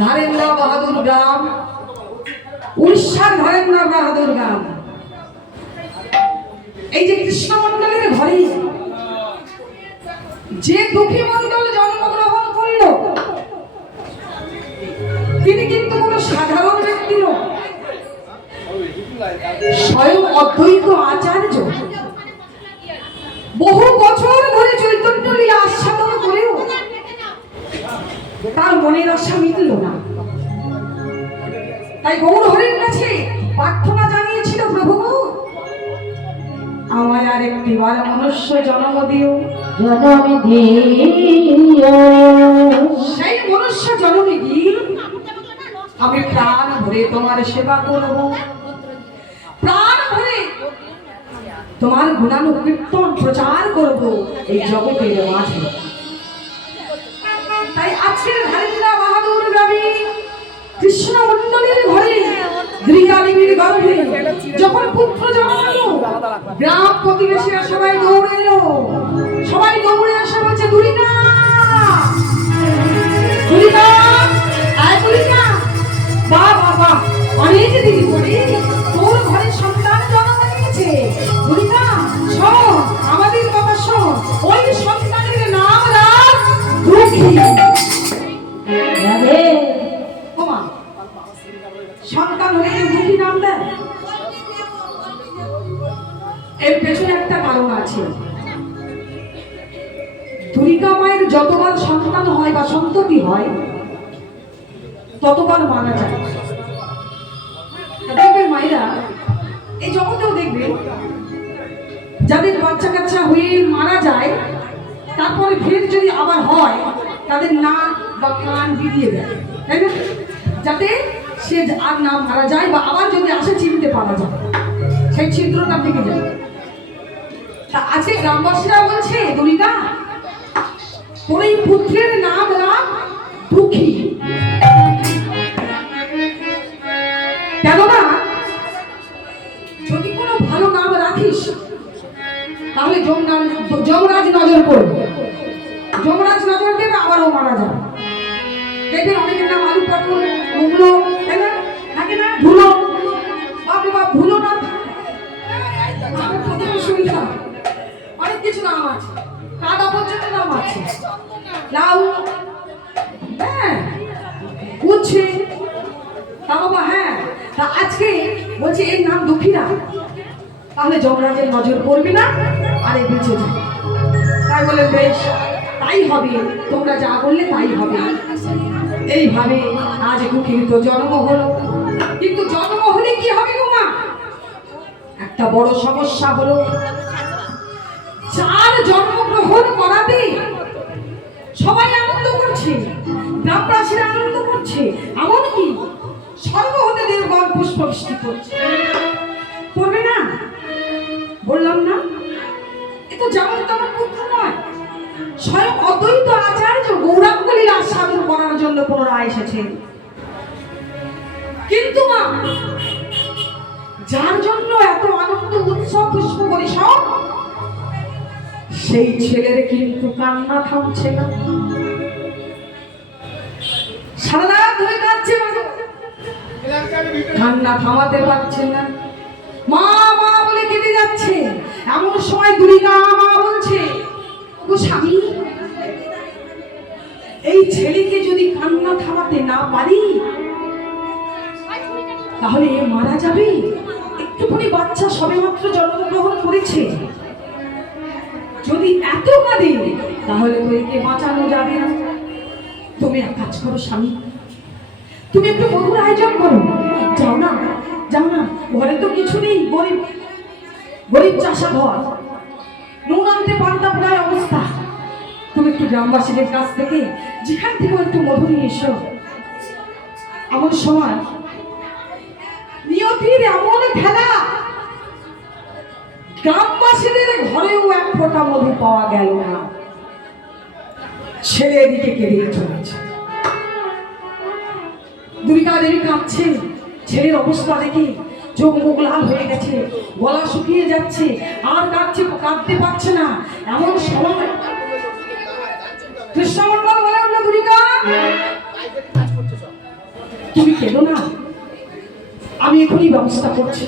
ধারেন্দ্র বাহাদুর গ্রাম, উড়িষ্যার ধারেন্দ্র বাহাদুর গ্রাম। এই যে কৃষ্ণমন্ডলের ঘরে যে দুঃখী মন্ডল জন্মগ্রহণ করল, তিনি কিন্তু কোনো সাধারণ ব্যক্তি নন, স্বয়ং অদ্বৈত আচার্য। বহু বছর ধরে চৈতন্য লীলা আস্বাদন করেও তার মনের আশা মিটল না। তাই গৌর হরির কাছে প্রার্থনা জানিয়েছিল, প্রভু আমার আর একটি বার মনুষ্য জন্ম দিও, জন্ম দিও। সেই মনুষ্য জন্মে গিয়ে আমি প্রাণ ভরে তোমার সেবা করব, প্রাণ ভরে তোমার গুণানুকীর্তন প্রচার করব এই জগতের মাঝে। তাই আজকের ধারেন্দ্র বাহাদুর গ্রামে কৃষ্ণমন্ডলের ঘরে গৃহাদেবীর গর্ভে যখন পুত্র জন্মালো, গ্রাম প্রতিবেশীরা সবাই দৌড়ে এলো, সবাই দৌড়ে আসা বলছে, দুরিকা দুরিকা আয় দুরিকা, বাহ বাহ বাহ, অনেক দিন পরে তোর ঘরে সন্তান জন্ম নিয়েছে। দুরিকা শোন, আমাদের কথা শোন, ওই সন্তানের নাম রাখ দুঃখী। ওমা, সন্তান হলে দুঃখী নাম দেয়? এর পেছনে একটা কারণ আছে। দুর্গা মায়ের যতবার সন্তান হয় বা সন্ততি হয়, ততবার মারা যায়। দেখবেন মায়েরা এই জগতেও দেখবেন, যাদের বাচ্চা কাচ্চা হয়ে মারা যায়, তারপরে ফের যদি আবার হয়, তাদের নাক বা কান বিধিয়ে দেয়, তাই না? যাতে সে আর না মারা যায়, বা আবার যদি আসে চিনতে পারা যায়, সেই ছিদ্রটা থেকে যায়। তা আজকে গ্রামবাসীরা বলছে, দুর্গা তোর এই পুত্রের নাম রাখ দুঃখী। কেননা যদি কোনো ভালো নাম রাখিস, তাহলে যমরাজ নজর করবে, যমরাজ নজর দেবে, আবারও মারা যাবে। দেখবেন অনেকের নাম আলু পটল, মুগলো, তাই না? থাকে না? ধুলো, বাপরে বাপ, ধুলো নাম, অনেক কিছু নাম আছে, কাদা পর্যন্ত নাম আছে, লাউ, হ্যাঁ, উচ্ছে, তা বাবা, হ্যাঁ। তা আজকে বলছে এর নাম দুঃখীরা, তাহলে যমরাজের নজর করবে না, আরে বেঁচে যাবে। তাই বলে বেশ, তাই হবে, তোমরা যা বললে তাই হবে। এইভাবে আজ দুঃখীর তো জন্ম হলো। কিন্তু জন্ম হলে কি হবে গো মা? একটা বড় সমস্যা হলো, যার জন্মগ্রহণ করাতে সবাই আনন্দ করছে, গ্রামবাসীরা আনন্দ করছে, এমনকি স্বর্গ হতে দেবগণ পুষ্প বৃষ্টি করছে, করবে না? বললাম না, এ তো যেমন তেমন পুত্র নয়, স্বয়ং অদ্বৈত আচার্য গৌরাঙ্গ লীলা আস্বাদন করার জন্য পুনরায় এসেছেন। কিন্তু মা, যার জন্য এত আনন্দ উৎসব পুষ্প পরিষদ, সেই ছেলের কিন্তু কান্না থামছে না, সারা রাত ধরে কাঁদছে, কান্না থামাতে পারছে না, মা মা বলে কেঁদে যাচ্ছে। এমন সময় দুর্গা মা বলছে, ও স্বামী, এই ছেলেকে যদি কান্না থামাতে না পারি, তাহলে মারা যাবে। একটুখানি বাচ্চা সবেমাত্র জন্মগ্রহণ করেছে, যদি এত কাঁদে তাহলে তো একে বাঁচানো যাবে না। তুমি এক কাজ করো স্বামী, তুমি একটু মধুর আয়োজন করো, যাও না, যাও না, ঘরে তো কিছু নেই, গরিব গরিব চাষা ঘর, নুন আনতে পান্তা প্রায় অবস্থা। তুমি একটু গ্রামবাসীদের কাছ থেকে যেখান থেকে একটু মধু নিয়ে এসো। এমন সময় নিয়তির এমন খেলা, গ্রামবাসীদের ঘরেও এক ফোঁটা মধু পাওয়া গেল না। ছেলে এদিকে কেঁদে চলেছে, দুর্গা দেবী কাঁদছে, ছেলের অবস্থা দেখে চোখ মুখ লাল হয়ে গেছে, গলা শুকিয়ে যাচ্ছে, আর কাঁদছে, কাঁদতে পারছে না। এমন সময় কৃষ্ণমন্ডল বলে উঠল, দুর্গা তুমি কেঁদো না, আমি এখনই ব্যবস্থা করছি।